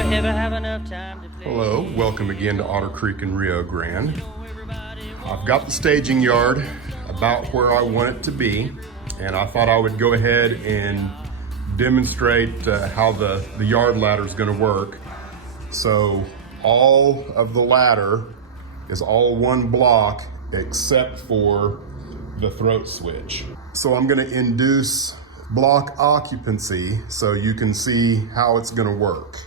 ever have enough time to play. Hello, welcome again to Otter Creek and Rio Grande. I've got the staging yard about where I want it to be, and I thought I would go ahead and demonstrate how the yard ladder is going to work. So all of the ladder is all one block except for the throat switch. So I'm going to induce block occupancy so you can see how it's going to work.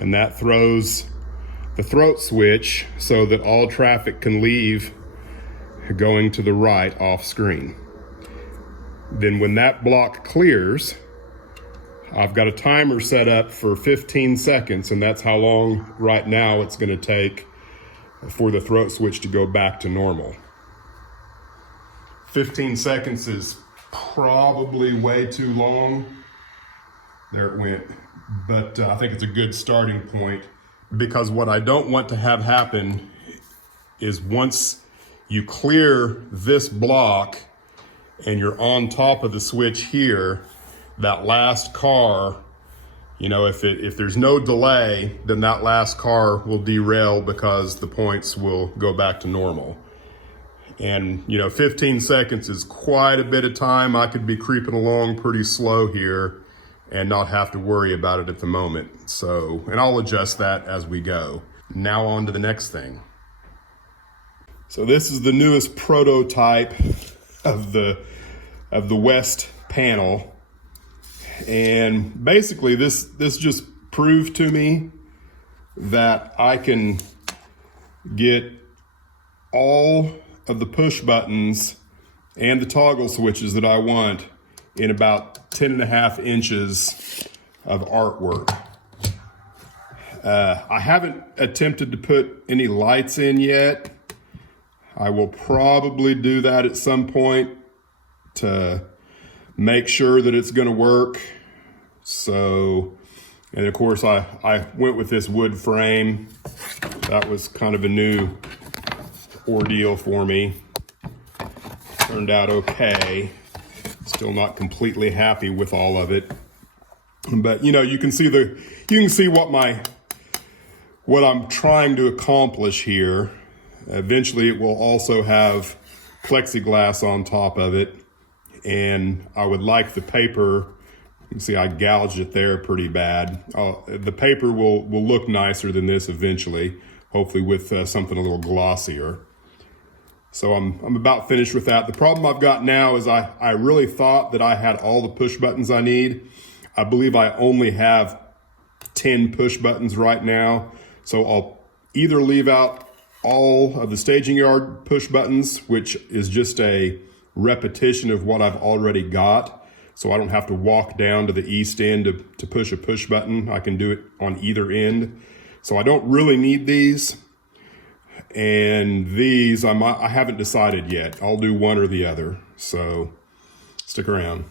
And that throws the throat switch so that all traffic can leave going to the right off screen. Then when that block clears, I've got a timer set up for 15 seconds, and that's how long right now it's going to take for the throat switch to go back to normal. 15 seconds is probably way too long. There it went. But I think it's a good starting point, because what I don't want to have happen is once you clear this block and you're on top of the switch here, that last car, you know, if there's no delay, then that last car will derail because the points will go back to normal. And, you know, 15 seconds is quite a bit of time. I could be creeping along pretty slow here and not have to worry about it at the moment. So, and I'll adjust that as we go. Now on to the next thing. So this is the newest prototype of the West panel. And basically this just proved to me that I can get all of the push buttons and the toggle switches that I want in about 10.5 inches of artwork. I haven't attempted to put any lights in yet. I will probably do that at some point to make sure that it's gonna work. So, and of course I went with this wood frame. That was kind of a new ordeal for me. Turned out okay. Still not completely happy with all of it, but you know, you can see what I'm trying to accomplish here. Eventually it will also have plexiglass on top of it, and I would like the paper. You can see I gouged it there pretty bad. The paper will look nicer than this eventually, hopefully with something a little glossier. So I'm about finished with that. The problem I've got now is I really thought that I had all the push buttons I need. I believe I only have 10 push buttons right now. So I'll either leave out all of the staging yard push buttons, which is just a repetition of what I've already got. So I don't have to walk down to the east end to push a push button. I can do it on either end. So I don't really need these. And these, I haven't decided yet. I'll do one or the other, so stick around.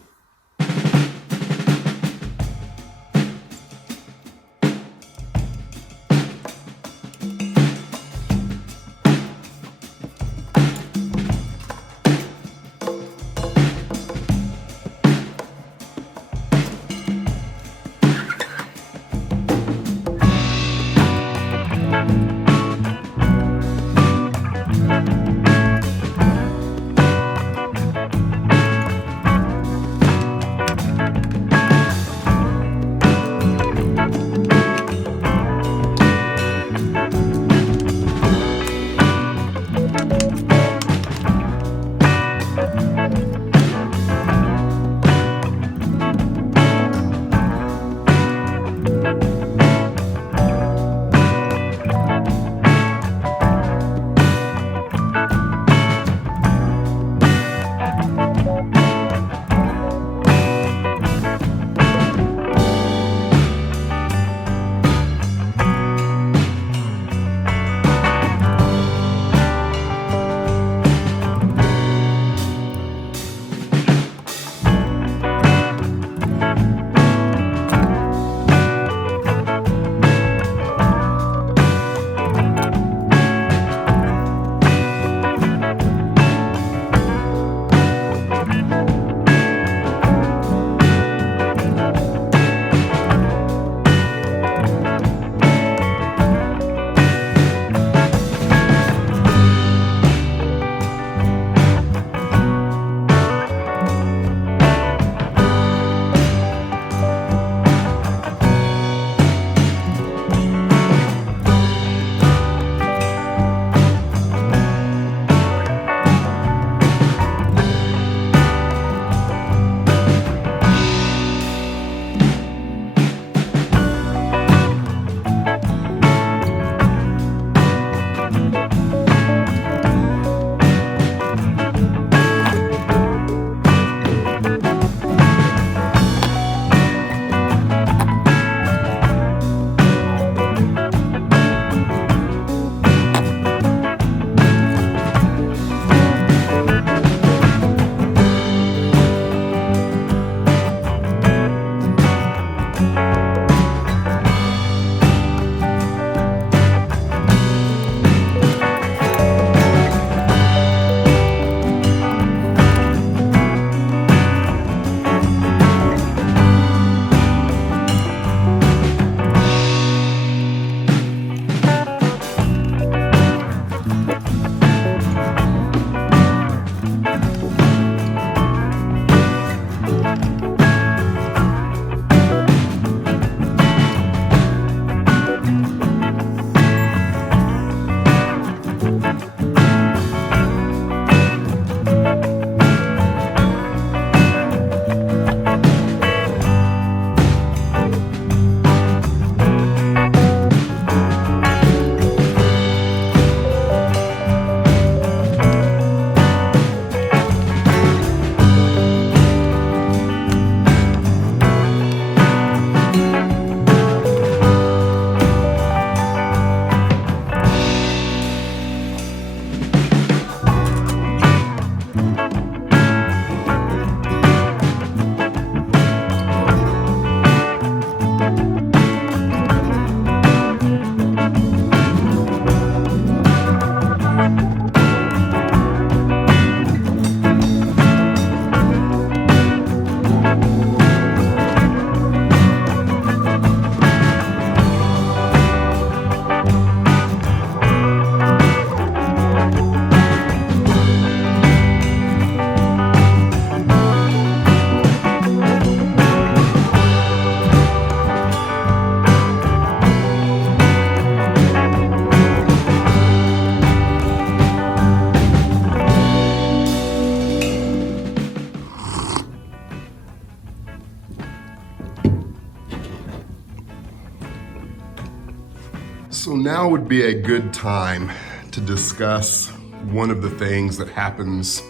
So now would be a good time to discuss one of the things that happens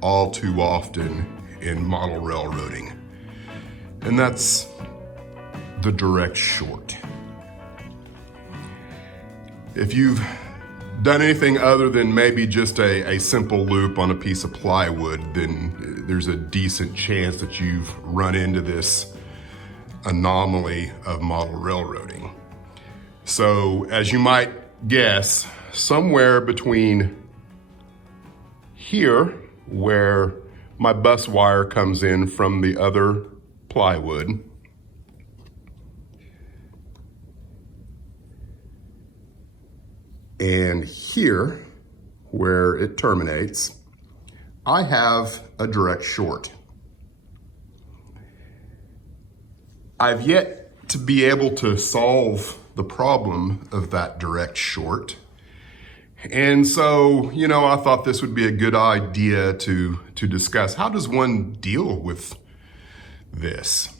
all too often in model railroading, and that's the direct short. If you've done anything other than maybe just a simple loop on a piece of plywood, then there's a decent chance that you've run into this anomaly of model railroading. So as you might guess, somewhere between here, where my bus wire comes in from the other plywood, and here, where it terminates, I have a direct short. I've yet to be able to solve the problem of that direct short. And so, I thought this would be a good idea to discuss. How does one deal with this?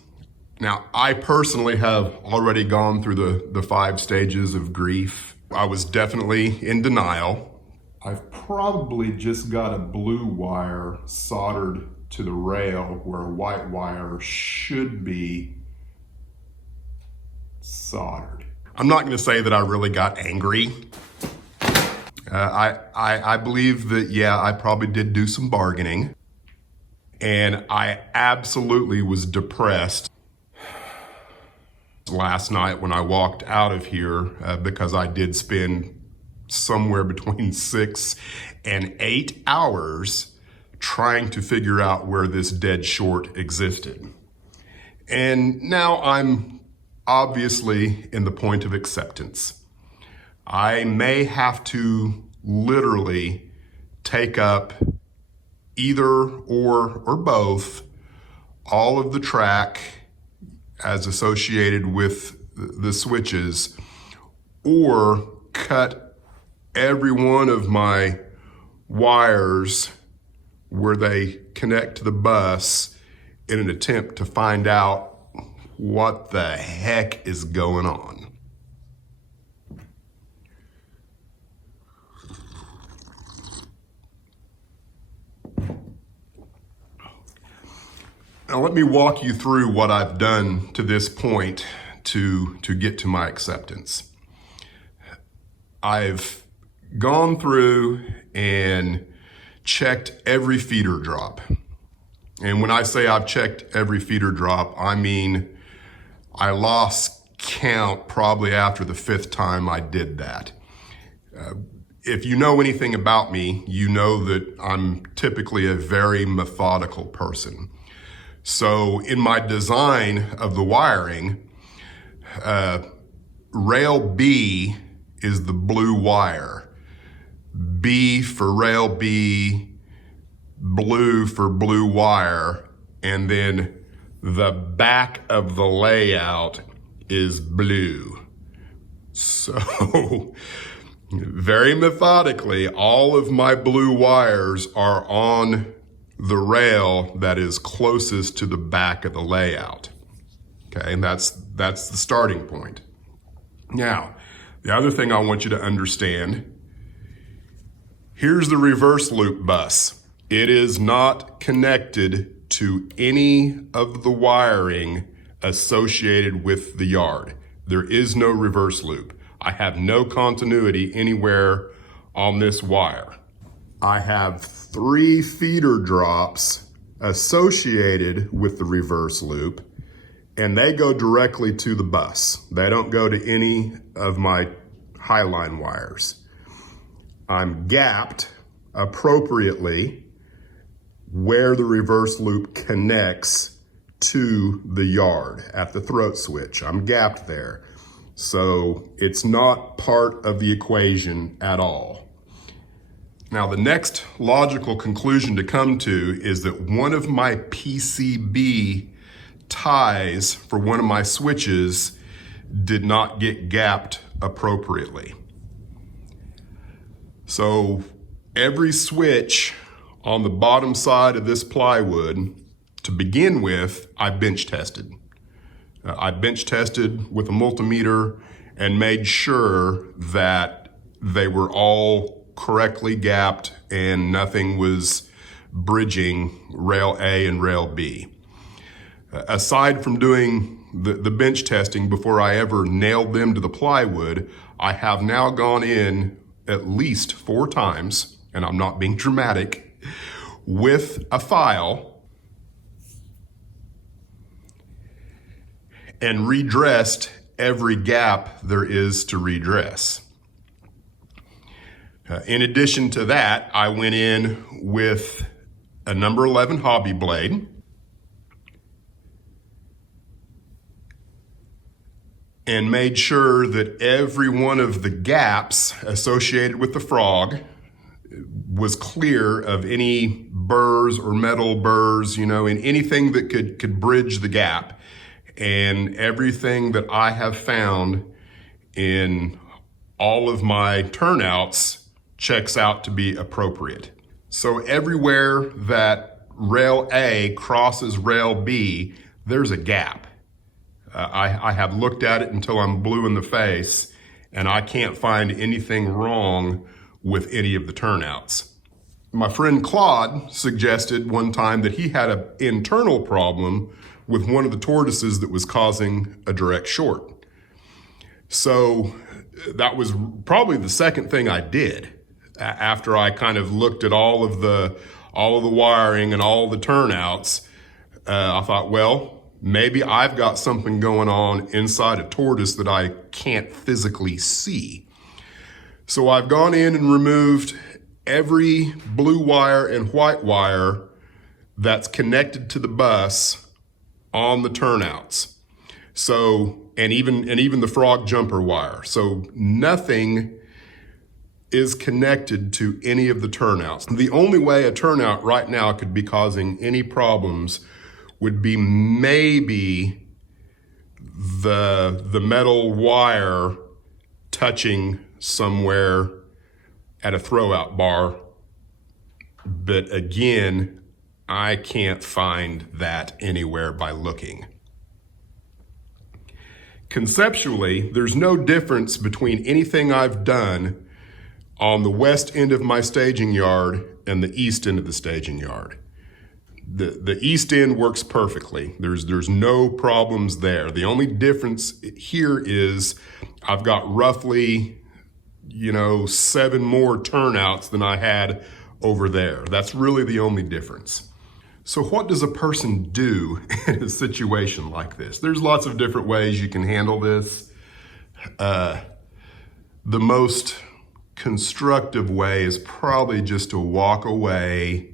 Now, I personally have already gone through the 5 stages of grief. I was definitely in denial. I've probably just got a blue wire soldered to the rail where a white wire should be soldered. I'm not going to say that I really got angry. I believe that, I probably did do some bargaining, and I absolutely was depressed last night when I walked out of here because I did spend somewhere between 6 and 8 hours trying to figure out where this dead short existed. And now I'm obviously in the point of acceptance. I may have to literally take up either or both all of the track as associated with the switches, or cut every one of my wires where they connect to the bus in an attempt to find out what the heck is going on. Now let me walk you through what I've done to this point to get to my acceptance. I've gone through and checked every feeder drop. And when I say I've checked every feeder drop, I mean I lost count probably after the 5th time I did that. If you know anything about me, you know that I'm typically a very methodical person. So in my design of the wiring, rail B is the blue wire. B for rail B, blue for blue wire, and then the back of the layout is blue. So very methodically, all of my blue wires are on the rail that is closest to the back of the layout. Okay, and that's the starting point. Now, the other thing I want you to understand, here's the reverse loop bus. It is not connected to any of the wiring associated with the yard. There is no reverse loop. I have no continuity anywhere on this wire. I have 3 feeder drops associated with the reverse loop, and they go directly to the bus. They don't go to any of my highline wires. I'm gapped appropriately where the reverse loop connects to the yard at the throat switch. I'm gapped there. So it's not part of the equation at all. Now, the next logical conclusion to come to is that one of my PCB ties for one of my switches did not get gapped appropriately. So every switch on the bottom side of this plywood, to begin with, I bench tested. I bench tested with a multimeter, and made sure that they were all correctly gapped and nothing was bridging rail A and rail B. Aside from doing the bench testing before I ever nailed them to the plywood, I have now gone in at least 4 times, and I'm not being dramatic, with a file and redressed every gap there is to redress. In addition to that, I went in with a number 11 hobby blade and made sure that every one of the gaps associated with the frog was clear of any burrs or metal burrs, and anything that could bridge the gap. And everything that I have found in all of my turnouts checks out to be appropriate. So everywhere that rail A crosses rail B, there's a gap. I have looked at it until I'm blue in the face, and I can't find anything wrong with any of the turnouts. My friend Claude suggested one time that he had an internal problem with one of the tortoises that was causing a direct short. So that was probably the second thing I did after I kind of looked at all of the wiring and all the turnouts. I thought, well, maybe I've got something going on inside a tortoise that I can't physically see. So I've gone in and removed every blue wire and white wire that's connected to the bus on the turnouts. So, and even the frog jumper wire. So nothing is connected to any of the turnouts. The only way a turnout right now could be causing any problems would be maybe the metal wire touching somewhere at a throwout bar. But again, I can't find that anywhere by looking. Conceptually, there's no difference between anything I've done on the west end of my staging yard and the east end of the staging yard. The east end works perfectly. There's no problems there. The only difference here is I've got roughly, 7 more turnouts than I had over there. That's really the only difference. So what does a person do in a situation like this? There's lots of different ways you can handle this. The most constructive way is probably just to walk away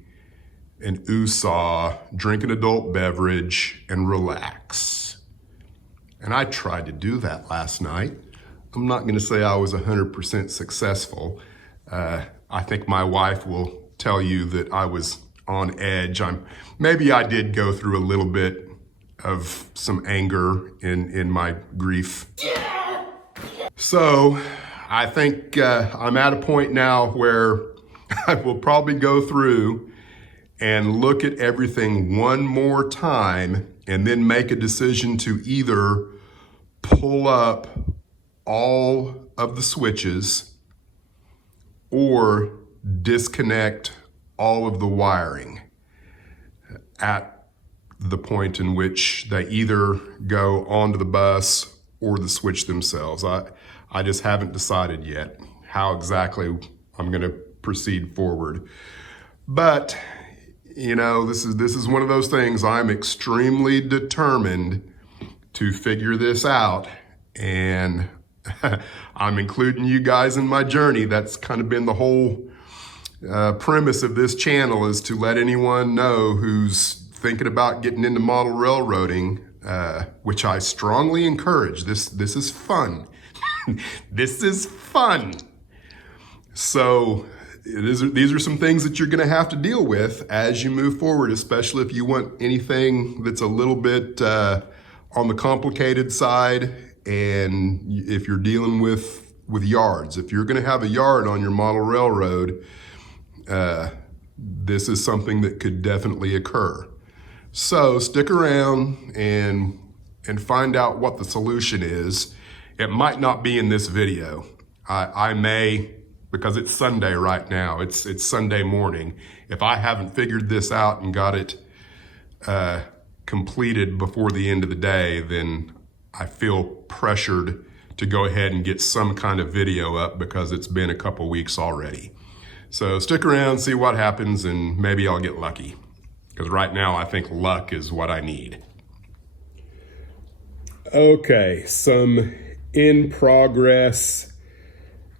and ooh-saw, drink an adult beverage, and relax. And I tried to do that last night. I'm not gonna say I was 100% successful. I think my wife will tell you that I was on edge. Maybe I did go through a little bit of some anger in my grief. So I think I'm at a point now where I will probably go through and look at everything one more time and then make a decision to either pull up all of the switches or disconnect all of the wiring at the point in which they either go onto the bus or the switch themselves. I just haven't decided yet how exactly I'm going to proceed forward. But this is one of those things. I'm extremely determined to figure this out, and I'm including you guys in my journey. That's kind of been the whole premise of this channel, is to let anyone know who's thinking about getting into model railroading, which I strongly encourage. This is fun. This is fun. So these are some things that you're going to have to deal with as you move forward, especially if you want anything that's a little bit on the complicated side, and if you're dealing with yards. If you're going to have a yard on your model railroad, this is something that could definitely occur. So stick around and find out what the solution is. It might not be in this video. I may, because it's Sunday right now, it's Sunday morning. If I haven't figured this out and got it completed before the end of the day, then I feel pressured to go ahead and get some kind of video up because it's been a couple weeks already. So stick around, see what happens, and maybe I'll get lucky. Because right now I think luck is what I need. Okay, some in progress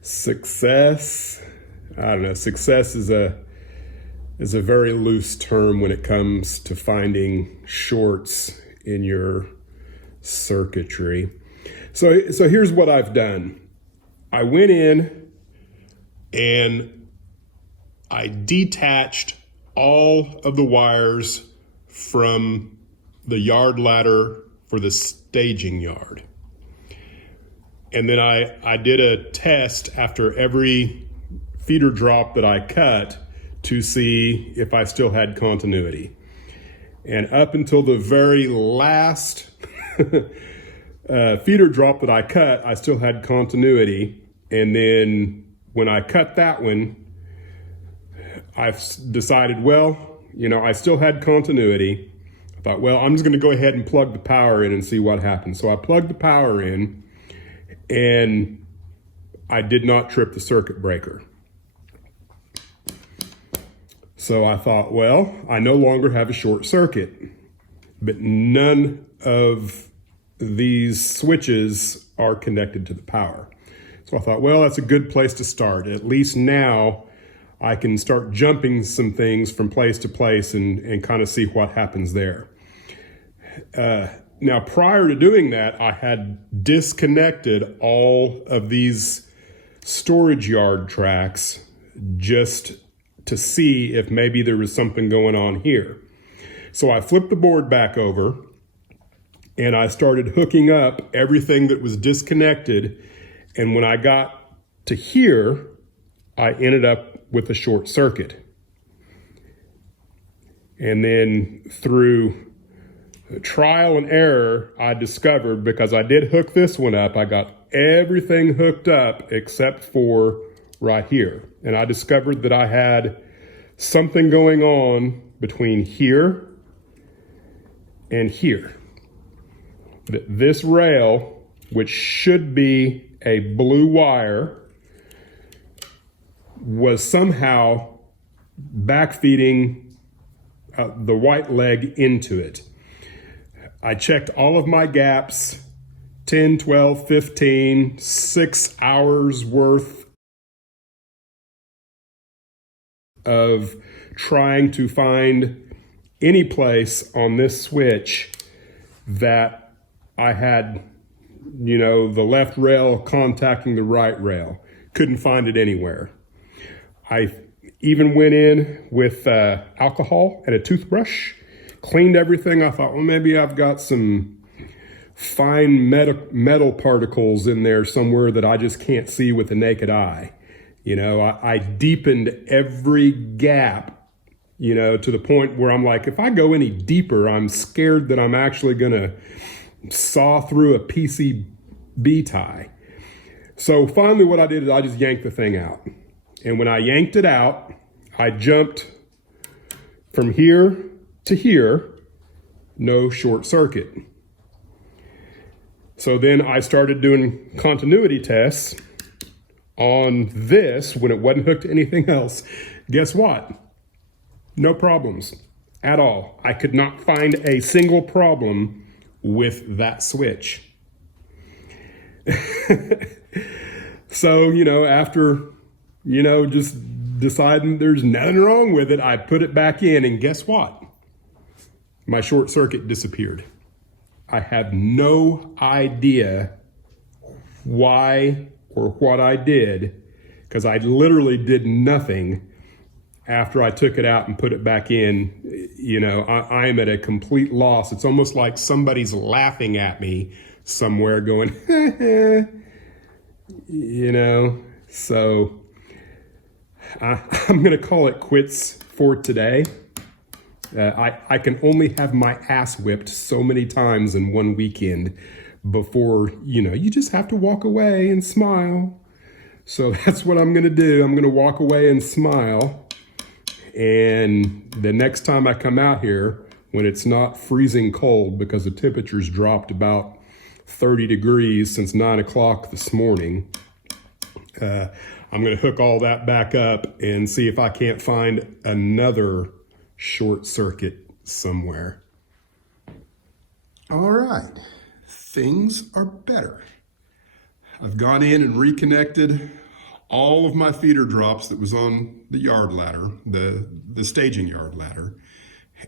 success. I don't know, success is a very loose term when it comes to finding shorts in your circuitry. So here's what I've done. I went in and I detached all of the wires from the yard ladder for the staging yard. And then I did a test after every feeder drop that I cut to see if I still had continuity. And up until the very last feeder drop that I cut, I still had continuity. And then when I cut that one, I've decided, well, I still had continuity. I thought, well, I'm just going to go ahead and plug the power in and see what happens. So I plugged the power in, and I did not trip the circuit breaker. So I thought, well, I no longer have a short circuit, but none of these switches are connected to the power. So I thought, well, that's a good place to start. At least now I can start jumping some things from place to place and kind of see what happens there. Now, prior to doing that, I had disconnected all of these storage yard tracks just to see if maybe there was something going on here. So I flipped the board back over and I started hooking up everything that was disconnected. And when I got to here, I ended up with a short circuit. And then through trial and error, I discovered, because I did hook this one up, I got everything hooked up except for right here. And I discovered that I had something going on between here and here. This rail, which should be a blue wire, was somehow backfeeding the white leg into it. I checked all of my gaps, 10, 12, 15, 6 hours worth of trying to find any place on this switch that I had, the left rail contacting the right rail. Couldn't find it anywhere. I even went in with alcohol and a toothbrush, cleaned everything. I thought, well, maybe I've got some fine metal particles in there somewhere that I just can't see with the naked eye. I deepened every gap, to the point where I'm like, if I go any deeper, I'm scared that I'm actually going to saw through a PCB tie. So finally what I did is I just yanked the thing out. And when I yanked it out, I jumped from here to here, no short circuit. So then I started doing continuity tests on this when it wasn't hooked to anything else. Guess what? No problems at all. I could not find a single problem with that switch. So, after, just deciding there's nothing wrong with it, I put it back in, and guess what? My short circuit disappeared. I have no idea why or what I did, because I literally did nothing after I took it out and put it back in. I am at a complete loss. It's almost like somebody's laughing at me somewhere going, so I'm going to call it quits for today. I can only have my ass whipped so many times in one weekend before, you just have to walk away and smile. So that's what I'm gonna do. I'm gonna walk away and smile. And the next time I come out here, when it's not freezing cold, because the temperature's dropped about 30 degrees since 9 o'clock this morning, I'm gonna hook all that back up and see if I can't find another short circuit somewhere. All right, things are better. I've gone in and reconnected all of my feeder drops that was on the yard ladder, the staging yard ladder,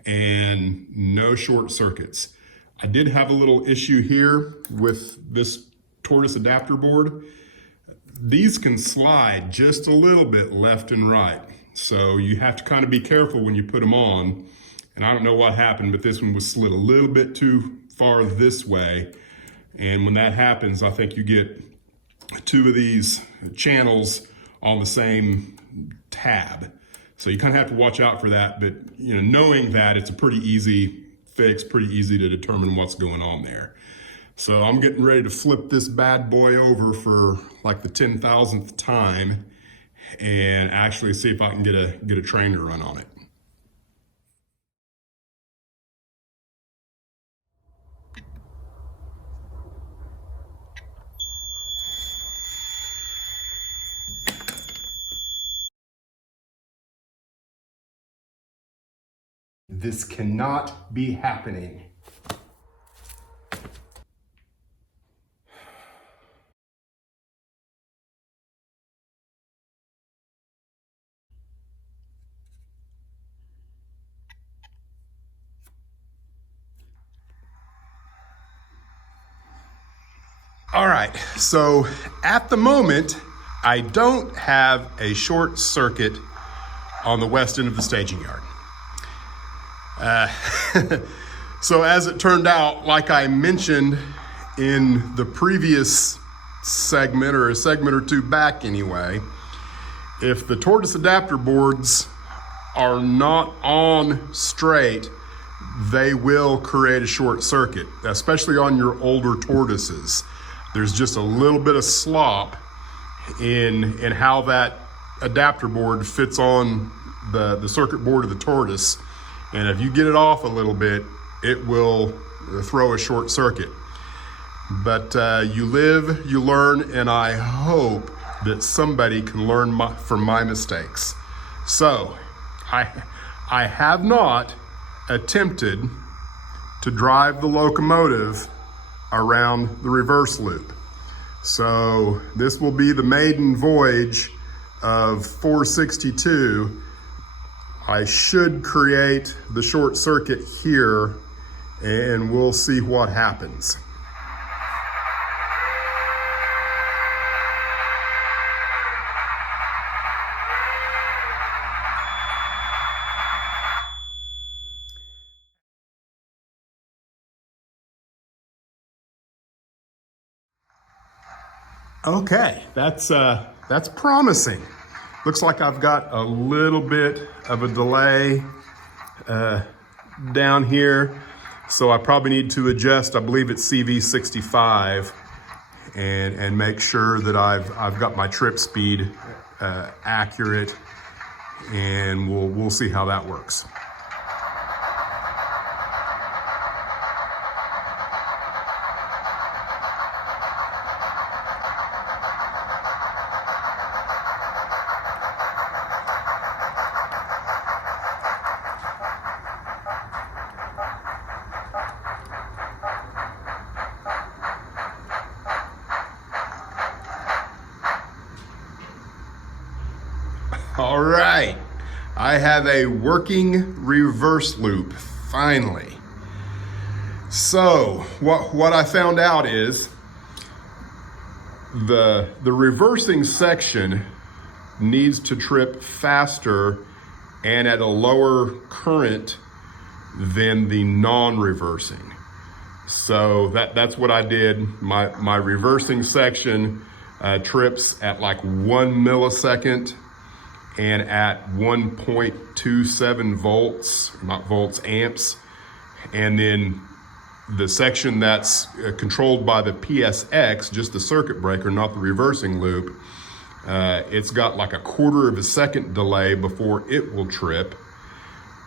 and no short circuits. I did have a little issue here with this tortoise adapter board. These can slide just a little bit left and right. So you have to kind of be careful when you put them on. And I don't know what happened, but this one was slid a little bit too far this way. And when that happens, I think you get two of these channels on the same tab. So you kind of have to watch out for that, but knowing that, it's a pretty easy fix, pretty easy to determine what's going on there. So I'm getting ready to flip this bad boy over for like the 10,000th time and actually see if I can get a train to run on it. This cannot be happening. All right, so at the moment, I don't have a short circuit on the west end of the staging yard. So as it turned out, like I mentioned in the previous segment, or a segment or two back anyway, if the tortoise adapter boards are not on straight, they will create a short circuit, especially on your older tortoises. There's just a little bit of slop in how that adapter board fits on the circuit board of the tortoise. And if you get it off a little bit, it will throw a short circuit. But you live, you learn, and I hope that somebody can learn from my mistakes. So I have not attempted to drive the locomotive around the reverse loop. So this will be the maiden voyage of 462. I should create the short circuit here and we'll see what happens. Okay, that's promising. Looks like I've got a little bit of a delay down here, so I probably need to adjust. I believe it's CV65, and make sure that I've got my trip speed accurate, and we'll see how that works. All right, I have a working reverse loop, finally. So what I found out is the reversing section needs to trip faster and at a lower current than the non-reversing. So that's what I did. My reversing section trips at like 1 millisecond and at 1.27 volts, not volts, amps. And then the section that's controlled by the PSX, just the circuit breaker, not the reversing loop, it's got like a 1/4 of a second delay before it will trip,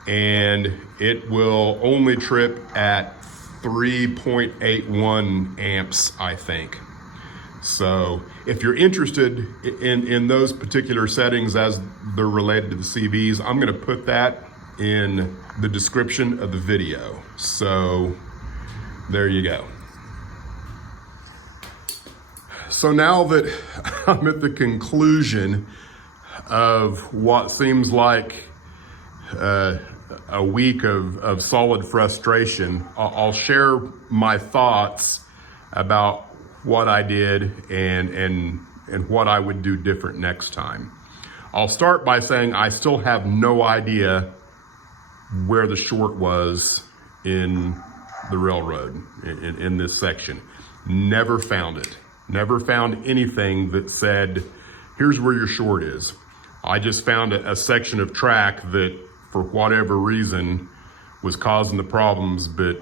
and it will only trip at 3.81 amps, I think. So if you're interested in those particular settings as they're related to the CVs, I'm going to put that in the description of the video. So there you go. So now that I'm at the conclusion of what seems like a week of solid frustration, I'll share my thoughts about what I did and what I would do different next time. I'll start by saying I still have no idea where the short was in the railroad in this section. Never found it. Never found anything that said, here's where your short is. I just found a section of track that, for whatever reason, was causing the problems, but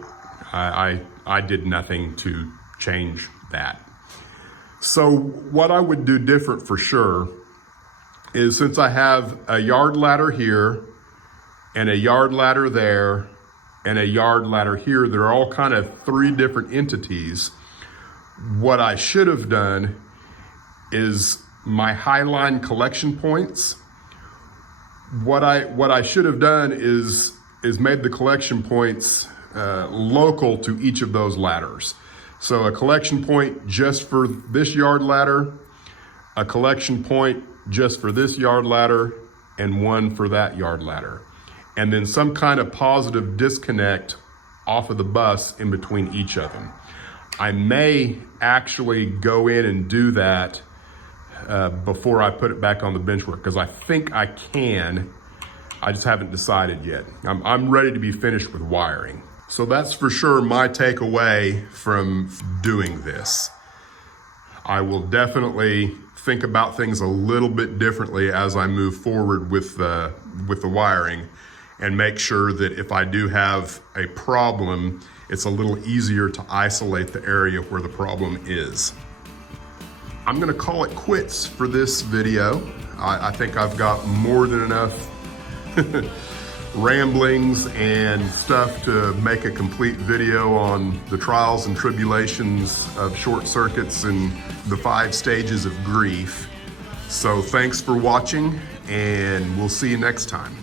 I did nothing to change that. So what I would do different for sure is, since I have a yard ladder here and a yard ladder there and a yard ladder here, they're all kind of 3 different entities. What I should have done is my highline collection points. What I should have done is made the collection points local to each of those ladders. So a collection point just for this yard ladder, a collection point just for this yard ladder, and one for that yard ladder. And then some kind of positive disconnect off of the bus in between each of them. I may actually go in and do that before I put it back on the benchwork, because I think I can. I just haven't decided yet. I'm ready to be finished with wiring. So that's for sure my takeaway from doing this. I will definitely think about things a little bit differently as I move forward with the wiring, and make sure that if I do have a problem, it's a little easier to isolate the area where the problem is. I'm gonna call it quits for this video. I think I've got more than enough ramblings and stuff to make a complete video on the trials and tribulations of short circuits and the 5 stages of grief. So thanks for watching, and we'll see you next time.